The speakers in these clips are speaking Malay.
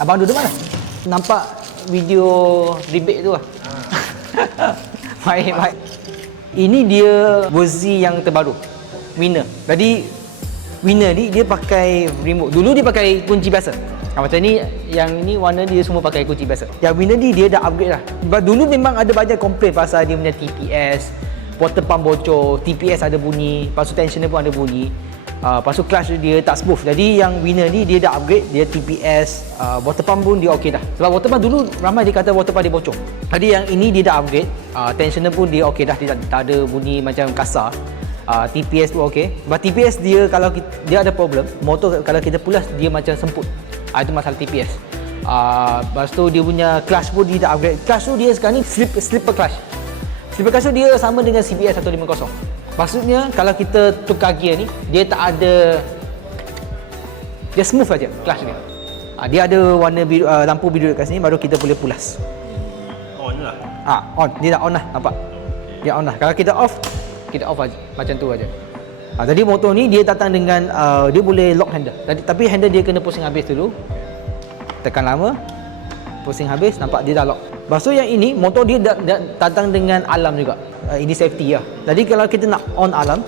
Abang duduk mana? Nampak video rebate tu lah. Baik, baik. Ini dia versi yang terbaru, Winner. Jadi Winner ni dia pakai remote. Dulu dia pakai kunci biasa. Macam ni, yang ini warna dia semua pakai kunci biasa. Yang Winner ni dia dah upgrade lah. Dulu memang ada banyak komplain pasal dia punya TPS, water pump bocor, TPS ada bunyi, lepas tu tensioner pun ada bunyi. Lepas tu clutch dia tak smooth. Jadi yang Winner ni dia dah upgrade, dia TPS, water pump pun dia okey dah. Sebab water pump dulu ramai dia kata water pump dia bocor. Jadi yang ini dia dah upgrade, tensioner pun dia okey dah, dia tak ada bunyi macam kasar. TPS pun okey. Sebab TPS dia kalau dia ada problem, motor kalau kita pulas dia macam semput. Itu masalah TPS. Lepas tu dia punya clutch pun dia dah upgrade. Clutch tu dia sekarang ni slipper clutch. Slipper clutch tu dia sama dengan CBS 150. Maksudnya kalau kita tukar gear ni, dia tak ada, dia smooth aja clutch dia. Dia ada warna biru, lampu biru dekat sini, baru kita boleh pulas. On lah. On. Dia dah on lah, nampak? Dia on lah. Kalau kita off aja. Macam tu aja. Jadi motor ni dia datang dengan dia boleh lock handle. Tapi handle dia kena pusing habis dulu. Tekan lama, pusing habis, nampak dia dah lock. Lepas tu yang ini motor dia datang dengan alarm juga. Ini safety lah. Jadi kalau kita nak on alarm,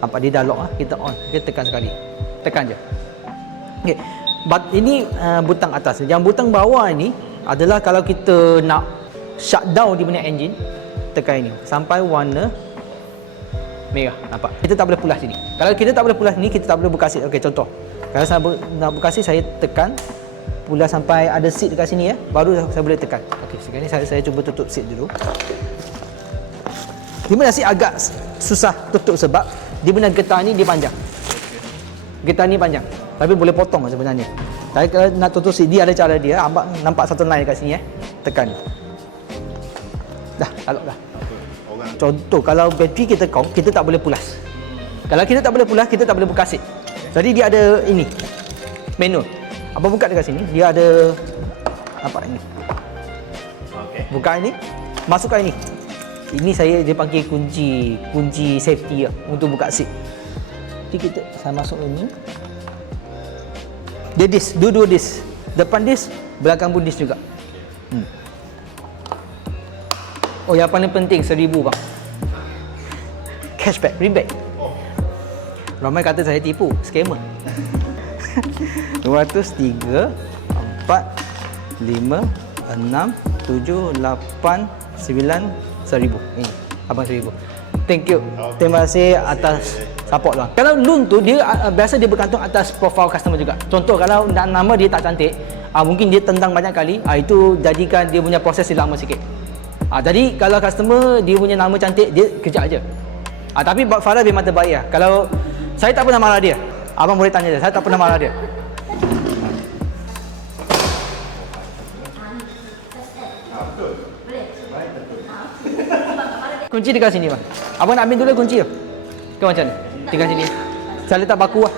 nampak dia dah lock lah, kita on. Kita tekan sekali. Tekan je. Okey. But ini butang atas. Yang butang bawah ini adalah kalau kita nak shutdown dia punya engine, tekan ini sampai warna merah, nampak? Kita tak boleh pulas sini. Kalau kita tak boleh pulas sini, kita tak boleh buka seat. Okey, contoh. Kalau saya nak buka seat, saya tekan pulas sampai ada seat dekat sini ya, baru saya boleh tekan. Okey, sekarang ni saya cuba tutup seat dulu. Dia punya seat agak susah tutup sebab dia punya getah ni dia panjang. Getah ni panjang. Tapi boleh potong sebenarnya. Tapi kalau nak tutup seat, dia ada cara dia. Nampak satu line dekat sini tekan. Dah, lock dah. Contoh, kalau bateri kita kong, kita tak boleh pulas. Kalau kita tak boleh pulas, kita tak boleh buka seat. Jadi dia ada ini, manual. Abang buka dekat sini, dia ada, nampak ini. Buka ini, masukkan ini. Ini dia panggil kunci safety lah, untuk buka seat. Jadi saya masuk ini. Dia disk, dua disk. Depan disk, belakang pun disk juga. Oh, yang paling penting 1,000 bang. Cashback, rebate. Ramai kata saya tipu, scammer. 200, 3, 4, 5, 6, 7, 8, 9, 1,000. Ini, abang 1,000. Thank you. Terima kasih atas support bang. Kalau loan tu, dia biasa dia bergantung atas profile customer juga. Contoh, kalau nama dia tak cantik, mungkin dia tendang banyak kali, itu jadikan dia punya proses dia lama sikit. Jadi kalau customer dia punya nama cantik, dia kejap aja. Tapi Farah dia mata baik lah. Kalau saya tak pernah marah dia, abang boleh tanya dia, saya tak pernah marah dia. Kunci dekat sini bang. Abang nak ambil dulu kunci tu. Ke macam ni? Tinggal sini. Saya letak baku lah.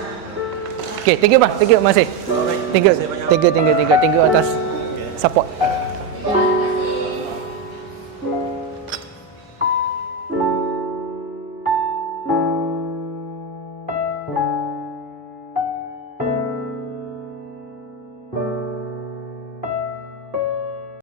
Okay, thank you bang. Thank you, terima kasih. Thank you atas support.